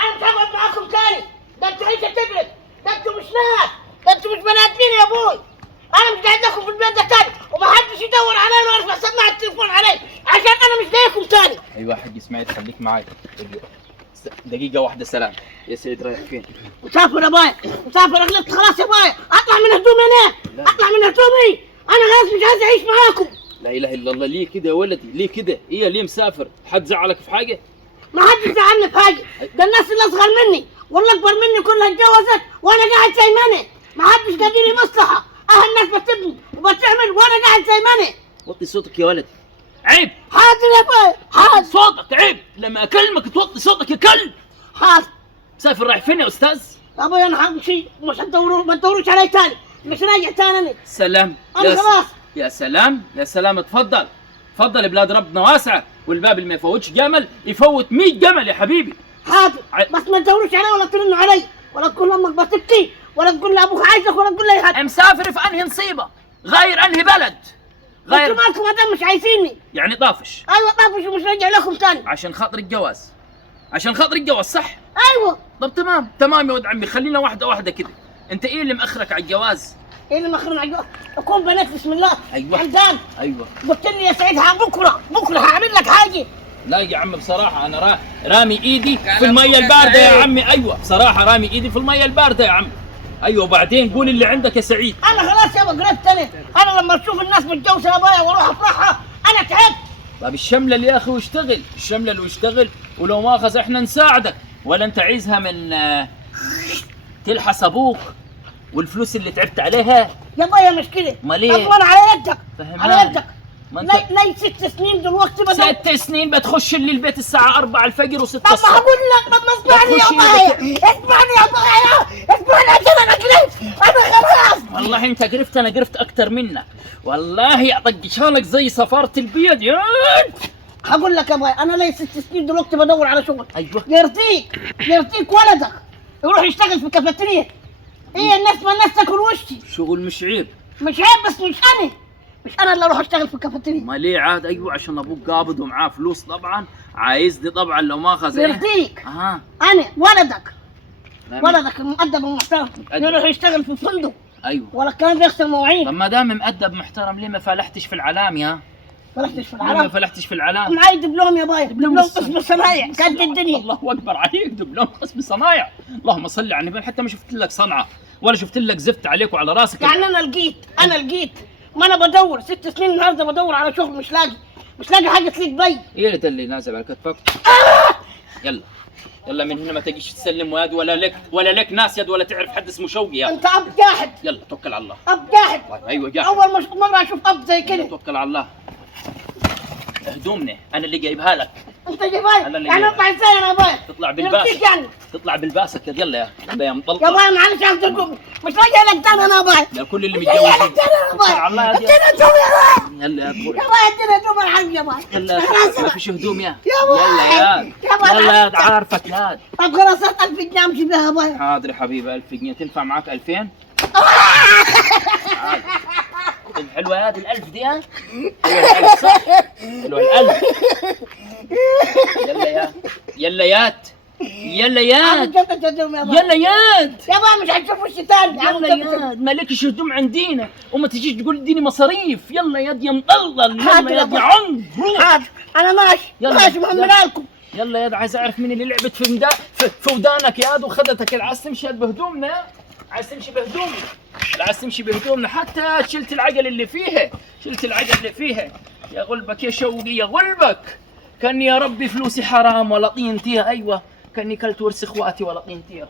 انا مش هقعد معاكم تاني. ده انتوا عيشه تجلس، ده انتوا مش ناس، ده انتوا مش بني ادمين يا ابوي. انا مش قاعد لكم في البيت ده تاني، ومحدش يدور علي ولا يرفع سماعه التليفون علي عشان انا مش جايكم تاني. ايوه يا حاج اسماعيل خليك معايا دقيقة واحدة. سلام يا سيد، رايح فين؟ مسافر يا باي، مسافر. اغلبت خلاص يا باي، اطلع من هدومي انا، اطلع من هدومي. انا خلاص مش عايز اعيش معاكم. لا اله الا الله، ليه كده يا ولدي؟ ليه كده؟ ايه ليه مسافر؟ حد زعلك في حاجة؟ ما حدش زعلني في حاجه، ده الناس اللي اصغر مني والله اكبر مني كلها اتجوزت وانا قاعد زي ما انا. ما حدش قادر مصلحه، الناس بتبني وبتعمل وانا قاعد زي ما انا. وطي صوتك يا ولدي، عيب. حاضر يا باي، حاضر. صوتك عيب، لما اكلمك توطي صوتك يا كلب. حاضر. مسافر رايح فين يا استاذ؟ ابوي انا همشي، مش هتدوروا، ما تدوروش علي تاني، مش راجع تاني انا. سلام. انا خلاص. يا سلام يا سلام، اتفضل اتفضل، بلاد ربنا واسعة، والباب اللي ما يفوتش جمل يفوت 100 جمل يا حبيبي. حاضر، بس ما تدوروش علي ولا ترنوا علي ولا تقول لامك بتبكي ولا تقول لابوك عايزك ولا تقول لي اي حاجه. مسافر في انهي نصيبة؟ غير انهي بلد؟ غير مالكم ما دام مش عايزيني. يعني طافش؟ ايوه طافش ومش راجع لكم تاني. عشان خاطر الجواز، عشان خاطر الجواز صح؟ ايوه. طب تمام تمام يا ولد عمي، خلينا واحدة واحدة كده. انت ايه اللي مأخرك على الجواز؟ ايه اللي مخرنا على الجواز؟ اكون بنات بسم الله. ايوه حمدان. ايوه. قلت لي يا سعيد بكره هعمل لك حاجه. لا يا عم بصراحة أنا رامي إيدي في المية الباردة يا عمي. أيوة بصراحة رامي إيدي في المية الباردة يا عم. أيوة وبعدين قول اللي عندك يا سعيد. أنا خلاص يابا قربت أنا لما أشوف الناس متجوزة أبايا وأروح أفرحها أنا تعبت. طب الشملة يا أخي واشتغل، الشملة اللي واشتغل، ولو ما أخذ إحنا نساعدك. ولا أنت عايزها من تلحس أبوك والفلوس اللي تعبت عليها؟ يا بايا مش كده. أمال إيه؟ طب أنا على يدك. فهماني. على يدك. انت... لي 6 سنين دلوقتي بدل 6 سنين بتخش لي البيت الساعة 4 الفجر و6 الصبح. طب ما هقول لك، طب ما اسمعني يا بايا، اسمعني يا بايا، اسمعني عشان أنا قرفت، أنا خلاص. والله أنت قرفت، أنا قرفت أكتر منك، والله أطقشها زي صفارة البيض يا. هقول لك يا بايا، أنا لي 6 سنين دلوقتي بدور على شغل. أيوه. يرضيك ولدك يروح يشتغل في كافيتيريا. إيه الناس ما الناس تاكل وشي. شغل مش عيب. مش عيب بس مش انا اللي اروح اشتغل في الكافيتيريا. ما ليه عاد؟ ايوه عشان ابوك قابض ومعاه فلوس طبعا، عايزني طبعا لو ما اخذ يرضيك. اها انا ولدك المؤدب والمحترم يروح يشتغل في فندق. ايوه ولا كان بيغسل مواعين. طب ما دام مؤدب محترم ليه ما فلحتش في العلام يا؟ فلحتش في ليه ما العلام؟ فلحتش في العلام؟ معي دبلوم يا باي، دبلوم قسم صنايع كانت الدنيا. الله اكبر عليك، دبلوم قسم صنايع، اللهم صل على النبي. حتى ما شفت لك صنعه ولا شفت لك زفت عليك وعلى راسك. يعني انا لقيت ما انا بدور 6 سنين النهارده بدور على شغل مش لاقي حاجه تليق بي. ايه ده اللي نازل على كتفك؟ يلا من هنا ما تجيش تسلم يد ولا لك ناس يد ولا تعرف حد اسمه شوقي يا. انت اب جاحد. يلا توكل على الله. اب جاحد. ايوه جاحد. اول مره اشوف اب زي كده. توكل على الله. هدومنا انا اللي جايبها لك. انت جايبها يعني اطلع ازاي انا باي؟ تطلع بالباسك يعني. تطلع بالباسك يلا يا مطلق. يا باي معلش عم تقوم مش راجع لك تاني انا باي. يا كل اللي متجوزين توكل على الله. ادينا هدوم يا باي. يلا يا اخوي يا باي ادينا هدوم الحين يا باي. يلا ما فيش هدوم يا باي. يلا يا عارفك يا. طب خلاص 1000 جنيه امشي بها باي. حاضر يا حبيبي 1000 جنيه تنفع معك 2000؟ حلوة يا دي ال1000 دي ها؟ حلوة ال1000 صح؟ حلوة ال1000. يلا يات يلا ياد يا باي مش هتشوف وش تاني. يلا ياد مالكش هدوم عندينا وما تجيش تقول اديني مصاريف. يلا ياد يا مضلل. يلا ياد يا عمر. حاضر انا ماشي مهمنا لكم. يلا ياد عايز اعرف مين اللي لعبت في ودانك ياد وخدتك. عايز تمشي بهدومنا؟ عايز تمشي بهدومنا؟ لا عايز تمشي بهدومنا. حتى شلت العجل اللي فيها. يا غلبك يا شوقي يا غلبك. كاني يا ربي فلوسي حرام ولا طينتيها. ايوه كاني كلت ورث اخواتي ولا طينتيها.